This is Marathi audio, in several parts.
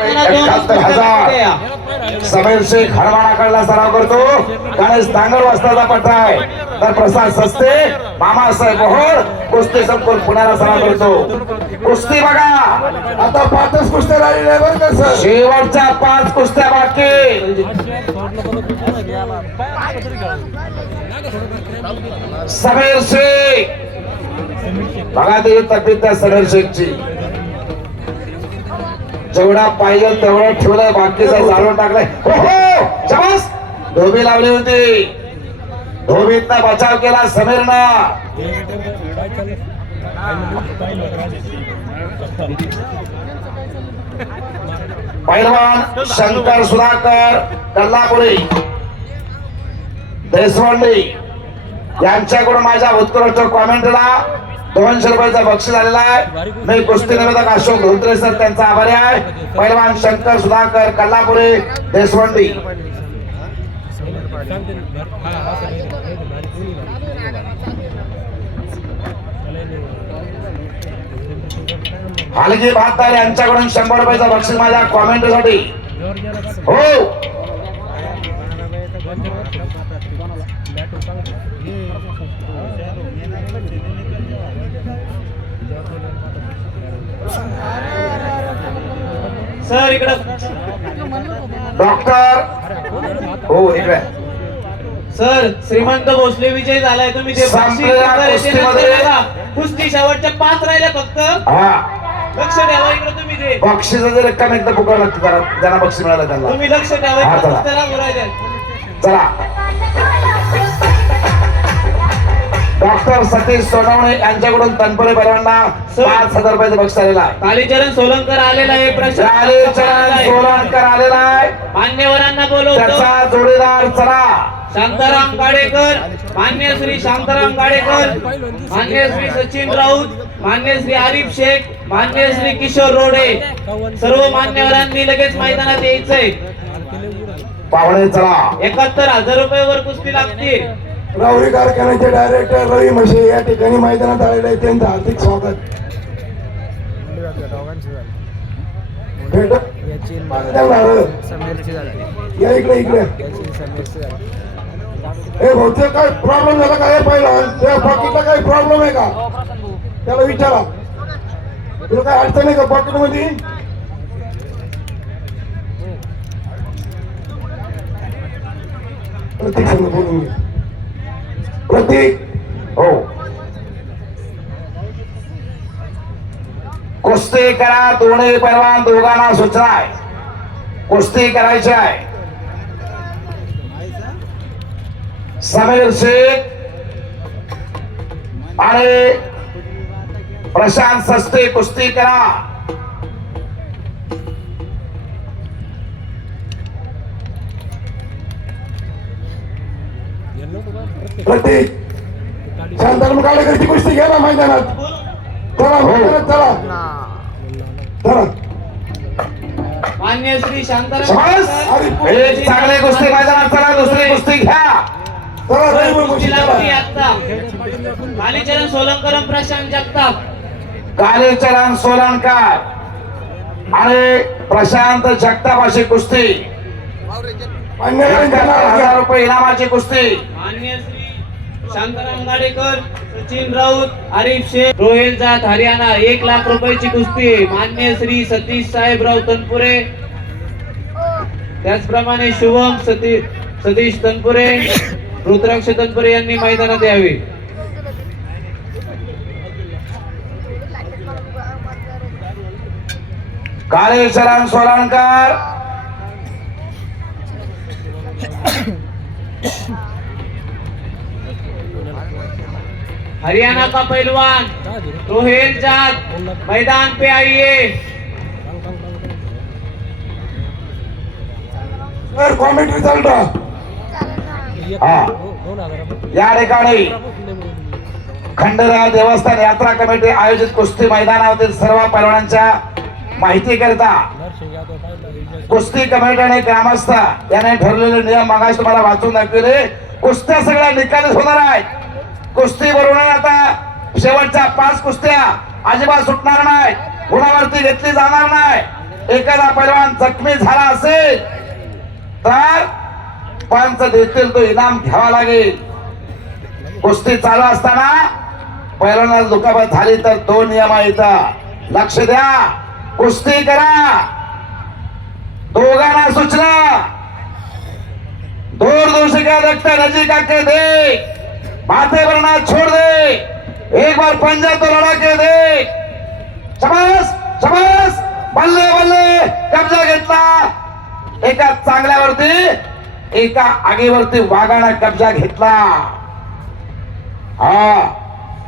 एकाहत्तर हजार. समीर शेख हरवाणाकडला सराव करतो. गणेश तांगड वाजताचा पट्टा आहे. तर प्रसाद सस्ते मामासाहेब मोहोळ कुस्ती संपून पुण्याला सराव करतो. कुस्ती बघा. आता पाचच कुस्त्या राहिलेल्या बरं का सर? शेवटच्या पाच कुस्त्या बाकी. समीर शेख. बघा ते तब्येत आहे समीर शेखची. जेवढा पाहिजे तेवढं ठेवलंय बाकीचं जाळून टाकलंय. हो हो शाबास! धोबी लावली होती. धोबीतनं बचाव केला समीरनं. पैलवान शंकर सुधाकर कल्लापुरी देशपांडे यांच्याकडून माझ्या उत्कृष्ट कॉमेंटला दोनशे रुपयाचा बक्षीस आलेला आहे. मी कुस्ती निवेदक अशोक धोत्रे सर त्यांचा आभारी आहे. पैलवान शंकर सुधाकर कल्लापुरे देशवंडी. हालजी भातार यांच्याकडून शंभर रुपयाचा बक्षीस माझ्या कॉमेंटसाठी हो. सर इकडं. डॉक्टर. हो इकडे. सर श्रीमंत भोसले विजय झालाय तुम्ही ते. कुस्ती शेवटच्या पाच राहिल्या फक्त. हा. लक्ष ठेवा इकडे तुम्ही ते. बक्षीस जर रक्कम एकदा लागतं जरा बक्षीस मिळालं त्यांना. तुम्ही लक्ष ठेवा चला. डॉक्टर सतीश सोनवणे यांच्याकडून तनपुरे पैलवांना पाच हजार रुपयाचं बक्षीस आलेला आहे. कालीचरण सोलंकर आलेला आहे प्रश्न चालेचरण सोलणकर आलेला आहे. मान्यवरांना बोलवतो. त्याचा जोडीदार चला. शांताराम गाडेकर मान्य श्री शांताराम गाडेकर मान्य श्री सचिन राऊत मान्य श्री आरिफ शेख मान्य श्री किशोर रोडे. सर्व मान्यवरांनी लगेच मैदानात यायचंय. पाहुणे चला. एकाहत्तर हजार रुपये वर कुस्ती लागते राहुरी कारखान्याचे डायरेक्टर रवी म्हशे या ठिकाणी मैदानात आलेले आहेत. त्यांचं हार्दिक स्वागत. या इकडे इकडे. हे बहुतेक काय प्रॉब्लेम झाला काय पहिला. त्या पॉकेटला काही प्रॉब्लेम आहे का? त्याला विचारा. तुला काय अडचण आहे का पॉकेटमध्ये प्रतीक बोलून घ्या प्रतीक हो oh. कुस्ती करा दोन्ही पैलवान दोघांना सूचना आहे. कुस्ती करायची आहे. समीर शेख आणि प्रशांत सस्ते कुस्ती करा. प्रतीक शांताराम गाडेकरची कुस्ती घ्या ना मैदानात. चला मैदानात चला चला मान्य श्री शांताराम शाबास! गाडेकर, एक चांगले कुस्ती मैदानात चला दुसरी कुस्ती घ्या. चला कुस्ती कालीचरण सोलंकर प्रशांत जगताप. कालीचरण आणि प्रशांत जगताप अशी कुस्ती. हजार घ्या. रुपये इनामाची कुस्ती. मान्य श्री शांताराम गाडेकर सचिन राऊत आरिफ शेख रोहेल जात हरियाणा एक लाख रुपयाची कुस्ती आहे. मान्य श्री सतीश साहेबराव तनपुरे त्याचप्रमाणे शुभम सती सतीश तनपुरे रुद्राक्ष तनपुरे यांनी मैदानात यावे कालीचरण सोलनकर हरियाणा का पहलवान? रोहेल जात मैदान पे आइए। सर कॉमेंट रिझल्ट या ठिकाणी खंडराव देवस्थान यात्रा कमिटी आयोजित कुस्ती मैदानावरील सर्व पैलवानांच्या माहिती करता कुस्ती कमिटी आणि ग्रामस्थ याने ठरलेले नियम मागास तुम्हाला वाचून दाखवले. कुस्त्या सगळ्या निकालीच होणार आहेत. कुस्ती बरोबर आता. शेवटच्या पाच कुस्त्या. अजिबात सुटणार नाही. कुणावरती घेतली जाणार नाही. एखादा पैलवान जखमी झाला असेल तर पंच देतील तो इनाम घ्यावा लागेल. कुस्ती चालू असताना पैलवानाला दुखापत झाली तर दोन नियम आहेत लक्ष द्या. कुस्ती करा. दोघांना सूचना दूर दूर से क्या देखते हैं, नजीक देख. करना छोड़ दे। एक बार पंजा तो लड़ा के देख शबास शबास बल्ले बल्ले। कब्जा घेतला। एका चांगल्यावरती एका आगीवरती वाघानं कब्जा घेतला. हा.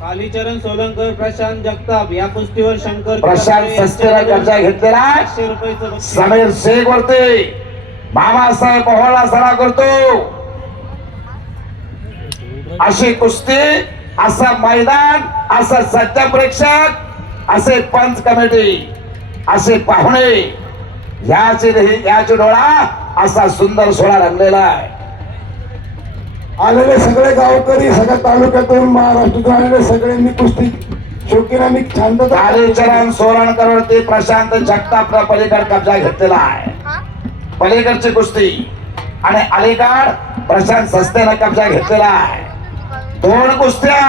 कालीचरण सोलंकर प्रशांत जगताप या कुस्तीवर शंकर प्रशांत सस्तेला कब्जा घेतलेला. समीर शेख वरती मामासाहेब पोहळा सराव करतो. अशी कुस्ती असं मैदान असं सज्ज प्रेक्षक असे पंच कमिटी असे पाहुणे. याचे याचे डोळा असा सुंदर सोहळा रंगलेला आहे. आलेले सगळे गावकरी सगळ्या तालुक्यातून महाराष्ट्रातून आलेले सगळ्यांनी कुस्ती शौकीनांनी शांतता कालीचरण सोरणकर वरती प्रशांत जगताप पलीकड कब्जा घेतलेला आहे. पलीकडची कुस्ती. आणि अलीकड प्रशांत सस्तेनं कब्जा घेतलेला आहे. दोन कुस्त्या.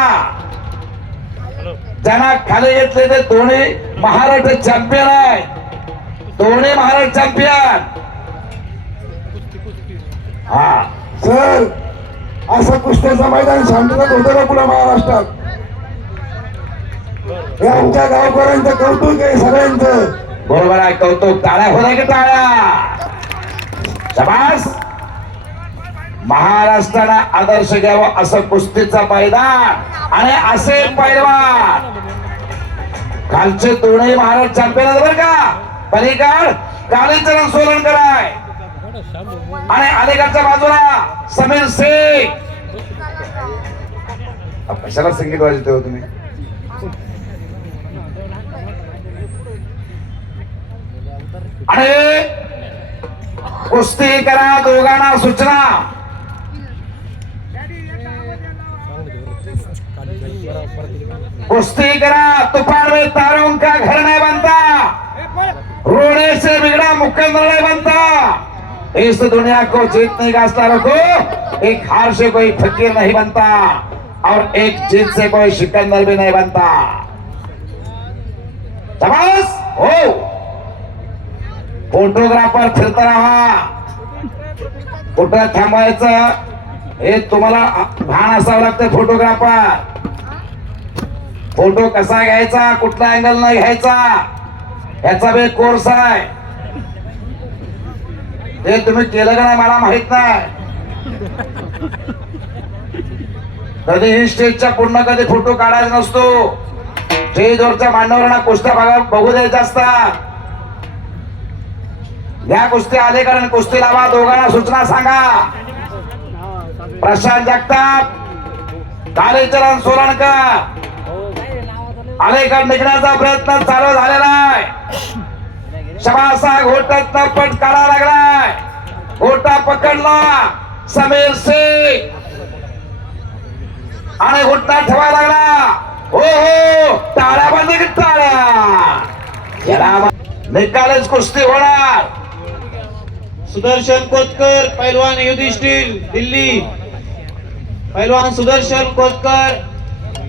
ज्यांना खाली घेतले ते दोन्ही महाराष्ट्र चॅम्पियन आहेत. दोन्ही महाराष्ट्र चॅम्पियन. हा. सर असं कुस्त्याचं मैदान शांततात होतं का पुन्हा महाराष्ट्रात हे आमच्या गावकऱ्यांचं कौतुक आहे सगळ्यांचं. बरोबर आहे कौतुक. टाळ्या होत्या की टाळ्या? शबास. महाराष्ट्राला आदर्श घ्यावा असं कुस्तीचा मैदान. आणि असे पैलवान. कालचे दोन्ही महाराष्ट्र चॅम्पियन बर का? पलीकड कालीचरण सोलन कराय. आणि अलीकडच्या बाजूला समीर शेख कशाला संगीत वाजवते हो तुम्ही? आणि कुस्ती करा दोघांना सूचना. कुस्ती करा तूफान में तारों का घर नहीं बनता? रोने से बिगड़ा मुकंदर नहीं बनता. इस दुनिया को जीतने का स्तर को एक हार से कोई फकीर नहीं बनता और एक जीत से कोई सिकंदर भी नहीं बनता। शाबाश! हो। फोटोग्राफर फिरता रहा। कुठं थांबायचं हे तुम्हाला भान असावं लागतं फोटोग्राफर. फोटो कसा घ्यायचा कुठला अँगल नाही घ्यायचा याचा बी कोर्स आहे. ते तुम्ही केलं का नाही मला माहीत नाही. कधी ही स्टेजच्या पूर्ण कधी फोटो काढायचा नसतो. स्टेजवरच्या मांडवरांना कुस्त्या भागात बघू द्यायच्या असतात. या कुस्ती आले कारण कुस्ती लावा दोघांना सूचना सांगा. प्रशांत जगताप कालीचरण सोलणकर. अलीकड निघण्याचा प्रयत्न चालू झालेला आहे. शबासा घोटात पट काढा लागलाय. घोटा पकडला. समीर सिंग. आणि घोटा ठेवा लागला. हो हो टाळ्या बंद टाळ्या निकालच कुस्ती होणार. सुदर्शन कोतकर पैलवान युधिष्ठिर दिल्ली. पैलवान सुदर्शन कोतकर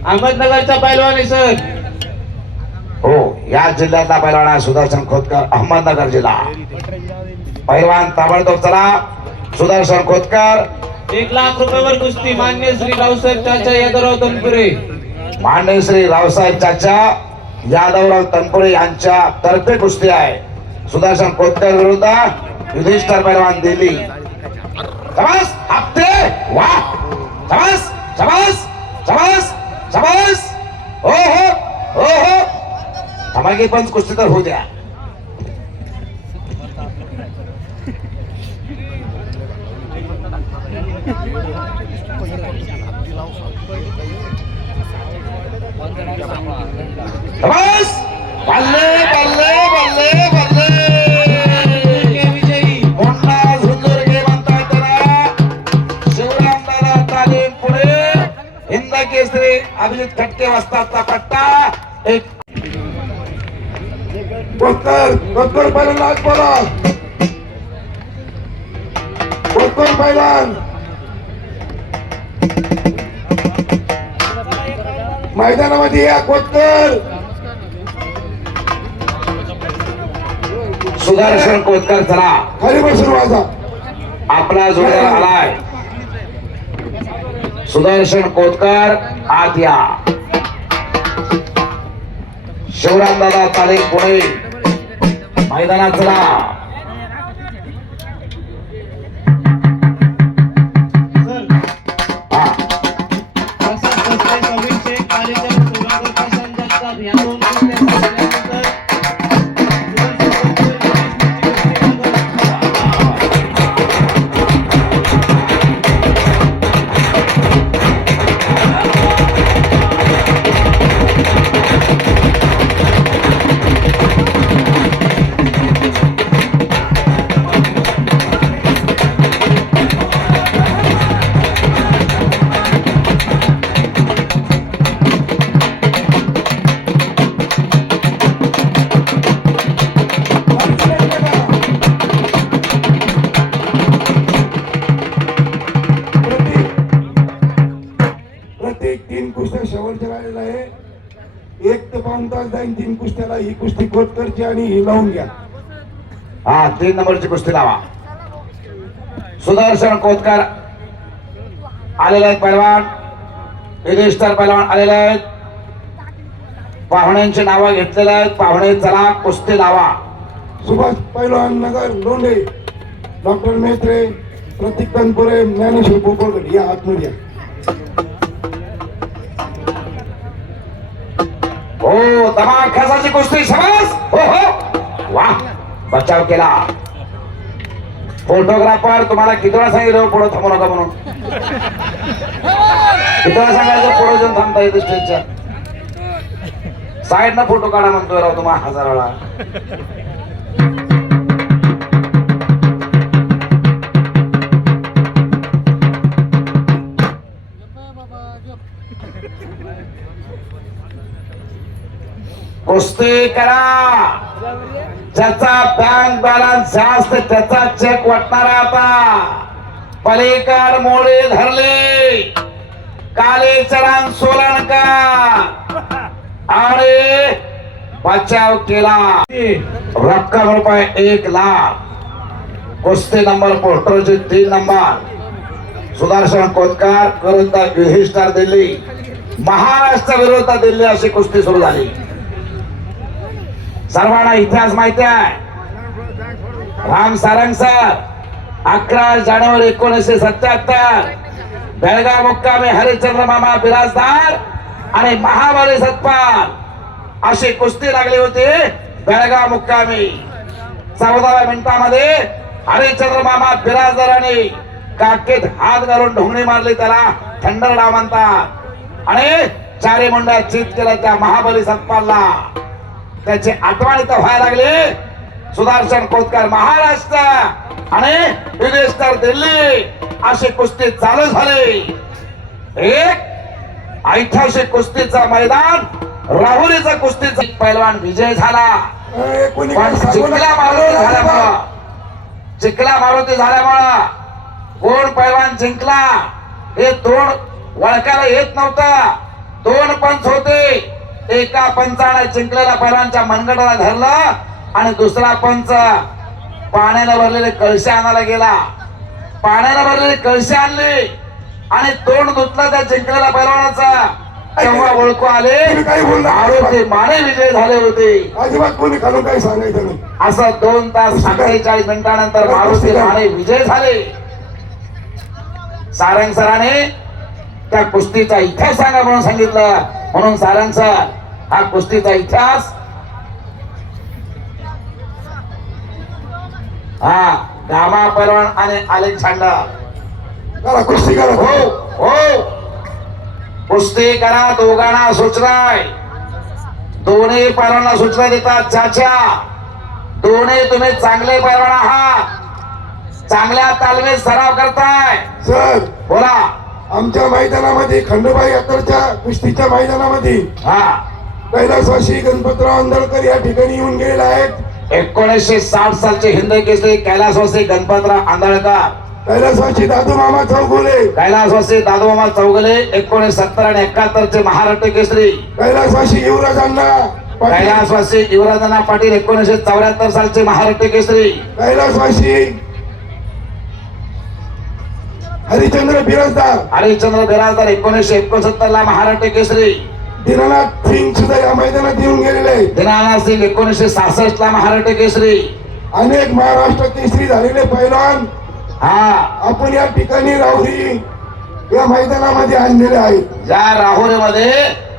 अहमदनगरचा पैलवान आहे सर. या जिल्ह्यातला पैलवान आहे सुदर्शन खोतकर अहमदनगर जिल्हा. पैलवान ताबडतोब चला. सुदर्शन खोतकर. एक लाख रुपयावर कुस्ती. मान्य श्री रावसाहेब चाचा यादवराव तनपुरे. मान्य श्री रावसाहेब चाचा यादवराव तनपुरे यांच्या तर्फे कुस्ती आहे. सुदर्शन खोतकर विरुद्ध युधिष्ठर पैलवान दिल्ली. शबास! हप्ते वा! शबास! शबास! शबास! शबास! हो हो! हो हो! धमाके पण कुस्ती तर होऊ द्या. बल्ले बल्ले बल्ले बल्ले! विजयी गेम केसरी अभिजित खटके वाजता पट्टा एक कोतकर कोतकर पहिल्यांदा आज बोला पहिलान मैदानामध्ये या कोतकर सुदर्शन कोतकर चला. खाली बसून वाजा. आपला जोडीदार आलाय. सुदर्शन कोतकर आत या. शिवराम दादा चाले पुणे. मैदानात चला हा कोतकरची आणि ही लावून घ्या. हा तीन नंबरची कुस्ती लावा. सुदर्शन कोतकर आलेले आहेत पैलवान. युधिष्ठर पैलवान आलेले आहेत. पाहुण्यांची नावं घेतलेली आहेत. पाहुणे चला कुस्ती लावा. सुभाष पैलवान नगर लोंढे. डॉक्टर मेत्रे प्रतीक तनपुरे ज्ञानेश्वर पोपळकर या आतमध्ये हो धमाल खसाची कुस्ती समज हो हो! वा बचाव केला. फोटोग्राफर तुम्हाला किती सांगितलं हो, पुढे थांबू नका म्हणून. किती सांगायचं पुढे जाऊन थांबता येतो स्टेजच्या साईड ना फोटो काढा म्हणतोय राव तुम्हाला हजार कुस्ती करा. ज्याचा बँक बॅलन्स जास्त त्याचा चेक वाटणार आता. पलीकर मोळे धरले. कालेचरण सोलणकर आणि बचाव केला. रक्कम रुपये एक लाख. कुस्ती नंबर पोस्टरची तीन नंबर. सुदर्शन कोतकार विरुद्ध युधिष्ठर दिल्ली. महाराष्ट्र विरुद्ध दिल्ली अशी कुस्ती सुरू झाली. सर्वांना इतिहास माहिती आहे. राम सारंग सर अकरा जानेवारी एकोणीसशे सत्याहत्तर बेळगाव मुक्कामी हरिश्चंद्र मामा बिराजदार आणि महाबली सतपाल. अशी कुस्ती लागली होती बेळगाव मुक्कामी. चौदाव्या मिनिटामध्ये हरिश्चंद्र मामा बिराजदारांनी काकेत हात घालून ढोंगणी मारली त्याला थंडर डाव म्हणतात. आणि चारी मुंड्या चित केला त्या महाबली सतपालला. त्याची आठवण इथं व्हायला लागली. सुदर्शन कोतकर महाराष्ट्र आणि युधिष्ठर दिल्ली अशी कुस्ती चालू झाली. एक ऐतिहासिक कुस्तीचं मैदान राहुरीचा कुस्तीचा पैलवान विजय झाला. पण चिखला. मारुती झाल्यामुळं. चिखला मारुती झाल्यामुळं. कोण पैलवान जिंकला? हे तोंड वळखायला येत नव्हतं. दोन पंच होते. एका पंचाने जिंकलेल्या पैलवानच्या मनगटाला धरलं आणि दुसरा पंच पाण्याने भरलेले कळशे आणायला गेला. पाण्याने भरलेले कळशे आणले आणि तोंड धुतलं त्या जिंकलेल्या पैलवानाचा तेव्हा ओळखू आले काही. आरोपी माने विजय झाले होते. अजिबात कोणी खालून काही सांगायचं नाही. असं दोन तास अठ्ठेचाळीस मिनिटानंतर मारुती राणे विजय झाले. सारंग सराने त्या कुस्तीचा इतिहास सांगा म्हणून सांगितलं. म्हणून सारंग सर हा कुस्तीचा इतिहास. हा गामा परवण आणि अलेक्झांडर. करा कुस्ती करा. हो हो. कुस्ती करा दोघांना सूचना दोन्ही पैलवानांना सूचना देतात चाचा. दोन्ही तुम्ही चांगले पैलवान आहात. चांगल्या तालमीत सराव करताय. सर बोला. आमच्या मैदानामध्ये खंडोबाई यात्रेच्या कुस्तीच्या मैदानामध्ये हा. कैलासवासी गणपतराव आंदळकर या ठिकाणी येऊन गेलेले आहेत. एकोणीसशे साठ सालचे हिंद केसरी कैलासवासी गणपतराव आंधळकर. कैलासवासी दादू मामा चौगुले. कैलासवासी दादोमामा चौगले एकोणीस सत्तर आणि एकाहत्तर चे महाराष्ट्र केसरी. कैलासवासी युवराजांना कैलासवासी युवराजना पाटील एकोणीसशे चौऱ्याहत्तर सालचे महाराष्ट्र केसरी. कैलासवासी हरिचंद्र बिरजदार. हरिश्चंद्र बिराजदार एकोणीसशे एकोणसत्तर ला महाराष्ट्र केसरी. दीनानाथ सिंग सुद्धा या मैदानात येऊन गेलेले आहेत. दिनानाथ सिंग एकोणीसशे सहासष्ट ला महाराष्ट्र केसरी. अनेक महाराष्ट्र केसरी झालेले पैलवान. हा. आपण या ठिकाणी राहुरी या मैदानामध्ये आणलेले आहेत. या राहुरीमध्ये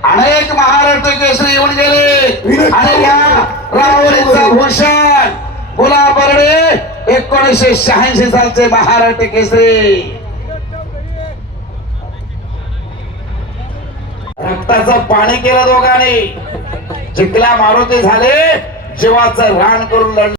अनेक महाराष्ट्र केसरी येऊन गेले. आणि या राहुरीचं भूषण गुलाब बर्डे एकोणीसशे शहाऐंशी सालचे महाराष्ट्र केसरी. रक्ताचं पाणी केलं दोघांनी. चिखला मारुती झाले जीवाचं रान करून लढले.